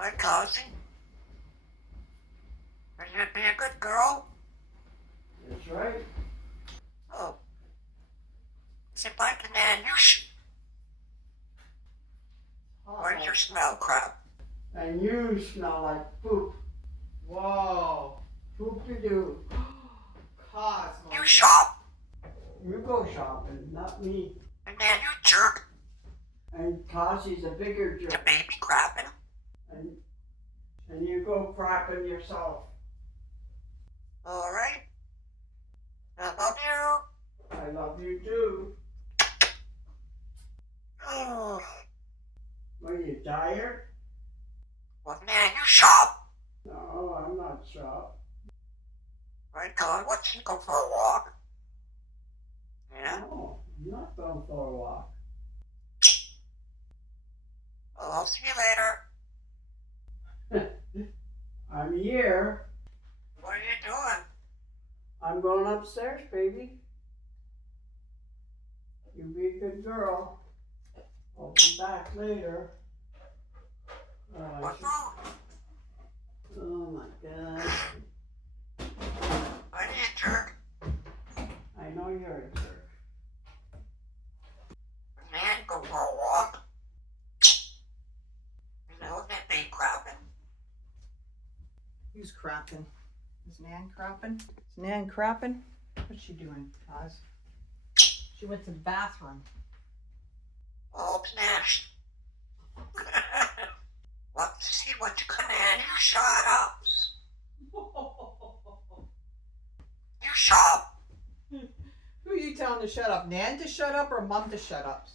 Hi, Cozy. Are you gonna be a good girl? That's right. Oh. Sit back and then where's your smell crap? And you smell like poop. Whoa. Poop-de-doo. Cosmo. You shop. You go shopping, not me. And then you jerk. And Cossy's a bigger The jerk. baby crapping. And you go crapping yourself. Alright. I love you. I love you too. Oh. Are you tired? Well, man, you shop. No, I'm not sharp. Right, Con? Let's go for a walk. Yeah? No, I'm not going for a walk. Well, I'll see you later. I'm here. What are you doing? I'm going upstairs, baby. You be a good girl. I'll be back later. What food? Oh my God. I need a jerk. I know you're a jerk. Man, go for a walk. You know that big crapping. Who's crapping? Is Nan crapping? Is Nan crapping? What's she doing, Oz? She went to the bathroom. All smashed. Let's see what you can add. You shut up. You shop. Who are you telling to shut up? Nan to shut up or Mom to shut up?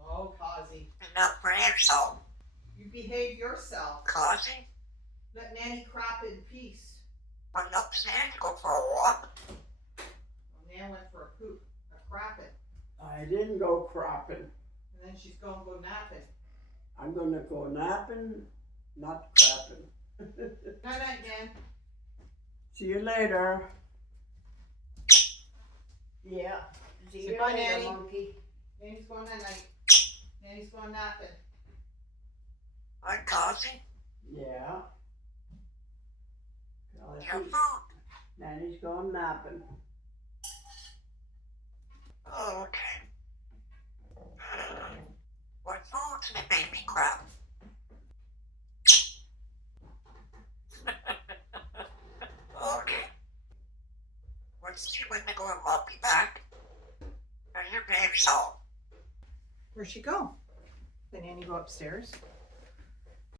Oh, Cosy. Enough for yourself. You behave yourself. Cozy, Let Nanny crap in peace. went upstairs to go for a walk. Well, Nan went for a poop, a crapping. I didn't go crapping. And then she's going to go napping. I'm gonna go napping, not crapping. Night night, Nan. See you later. Yeah. See Say you bye, later, Nanny. monkey. Nanny's going night night. Nanny's going napping. Hi, Cozy. Yeah. Your food. Nanny's going napping. Oh, okay. What food's the baby crap? Okay. Let's see when they go and I'll be back. Are you being salt? Where'd she go? Did Nanny go upstairs?